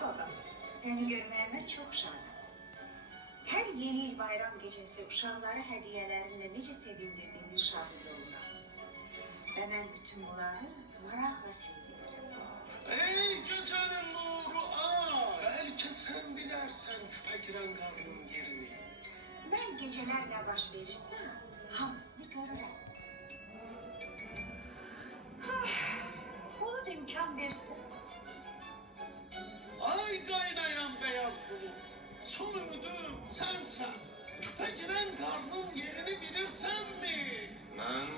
baba, seni görməyimə çox şadam. Hər yeni il bayram gecəsi uşaqları hədiyələrində necə sevindirdiyinin şahidi oluram. Və mən bütün bunları maraqla sevindirirəm. Ey gecənin nuru ay! Bəlkə sən bilərsən küpə girən qarnın yerini. Mən gecələr nə baş verirsə, hamısını görürəm. Bulut imkan versin. Ay qaynayan beyaz bulut, son ümidüm sənsən. Küpə girən qarnın yerini bilirsənmi? Mən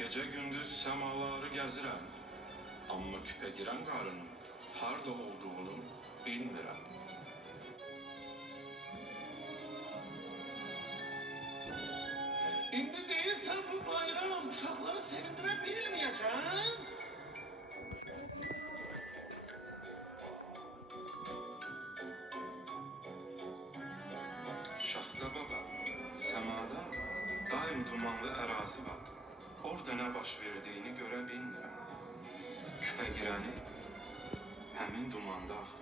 gecə gündüz səmaları gəzirəm. Amma küpə girən qarının harda olduğunu bilmirəm. İndi deyirsən bu bayram uşaqları sevindirə bilməyəcəm? Şaxta baba, səmada daim dumanlı ərazi var. Orada nə baş verdiyini görə bilmirəm. Küpə girəni həmin dumanda axtar.